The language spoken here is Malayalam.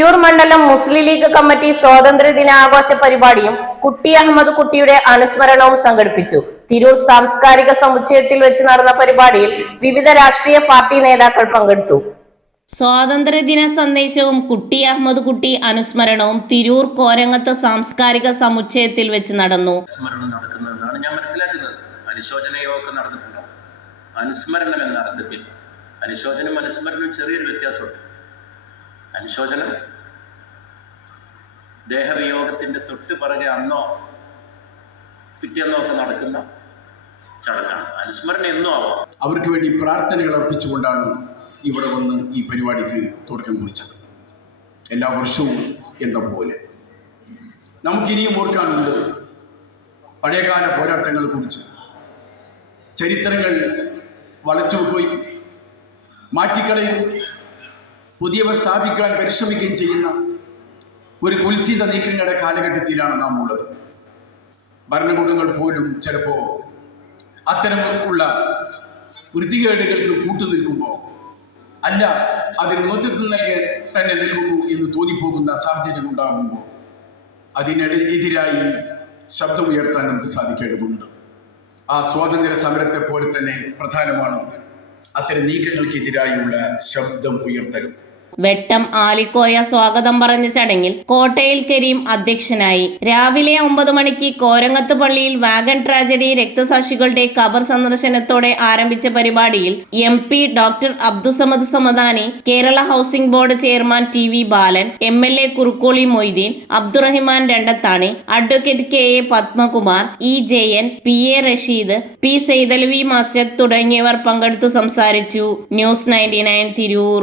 തിരൂർ മണ്ഡലം മുസ്ലിം ലീഗ് കമ്മിറ്റി സ്വാതന്ത്ര്യ ദിനാഘോഷ പരിപാടിയും കുട്ടി അഹമ്മദ് കുട്ടിയുടെ അനുസ്മരണവും സംഘടിപ്പിച്ചു. തിരൂർ സാംസ്കാരിക സമുച്ചയത്തിൽ വെച്ച് നടന്ന പരിപാടിയിൽ വിവിധ രാഷ്ട്രീയ പാർട്ടി നേതാക്കൾ പങ്കെടുത്തു. സ്വാതന്ത്ര്യദിന സന്ദേശവും കുട്ടി അഹമ്മദ് കുട്ടി അനുസ്മരണവും തിരൂർ കോരങ്ങത്ത് സാംസ്കാരിക സമുച്ചയത്തിൽ വെച്ച് നടന്നു. ഞാൻ മനസ്സിലാക്കുന്നത്. അനുശോചന യോഗമൊക്കെ നടന്നിട്ടുണ്ടോ. അനുസ്മരണം എന്ന അർത്ഥത്തിൽ അനുശോചനം അനുസ്മരണം ചെറിയൊരു വ്യത്യാസമുണ്ട്. അനുശോചനം? ദേഹവിയോഗത്തിന്റെ തൊട്ട് പിറകെ അന്നോ പിറ്റേന്നോ ഒക്കെ നടക്കുന്ന ചടങ്ങാണ്. അനുസ്മരണ എന്നും ആവാം. അവർക്ക് വേണ്ടി പ്രാർത്ഥനകൾ അർപ്പിച്ചുകൊണ്ടാണ് ഇവിടെ വന്ന് ഈ പരിപാടിക്ക് തുടക്കം കുറിച്ചത്. എല്ലാ വർഷവും എന്ന പോലെ. നമുക്കിനിയും ഓർക്കാനുണ്ട് പഴയകാല പോരാട്ടങ്ങളെ കുറിച്ച്. ചരിത്രങ്ങൾ വളച്ചു പോയി. മാറ്റിക്കളയും. പുതിയവ സ്ഥാപിക്കാൻ പരിശ്രമിക്കുകയും ചെയ്യുന്ന ഒരു കുൽസിത നീക്കങ്ങളുടെ കാലഘട്ടത്തിലാണ് നാം ഉള്ളത്. ഭരണകൂടങ്ങൾ പോലും ചിലപ്പോൾ അത്തരമുള്ള വൃത്തികേടുകൾക്ക് കൂട്ടുനിൽക്കുമ്പോൾ അല്ല അതിന് നേതൃത്വം നൽകി തന്നെ നൽകുന്നു എന്ന് തോന്നിപ്പോകുന്ന സാഹചര്യം ഉണ്ടാകുമ്പോൾ അതിനെതിരായി ശബ്ദമുയർത്താൻ നമുക്ക് സാധിക്കേണ്ടതുണ്ട്. ആ സ്വാതന്ത്ര്യ സമരത്തെ പോലെ തന്നെ പ്രധാനമാണ് അത്തരം നീക്കങ്ങൾക്കെതിരായുള്ള ശബ്ദം ഉയർത്തലും. വെട്ടം ആലിക്കോയ സ്വാഗതം പറഞ്ഞ ചടങ്ങിൽ കോട്ടയിൽ കരീം അധ്യക്ഷനായി. രാവിലെ ഒമ്പത് മണിക്ക് കോരങ്ങത്ത് പള്ളിയിൽ വാഗൺ ട്രാജഡി രക്തസാക്ഷികളുടെ കബർ സന്ദർശനത്തോടെ ആരംഭിച്ച പരിപാടിയിൽ M P doctor Abdussamad Samadani Kerala housing board chairman T V Balan M L A Kurukkoli Moideen Abdurahiman Randathani advocate K A Padmakumar E Jayan P A Rasheed P Saithalavi master തുടങ്ങിയവർ പങ്കെടുത്തു സംസാരിച്ചു. News ninety nine Tirur.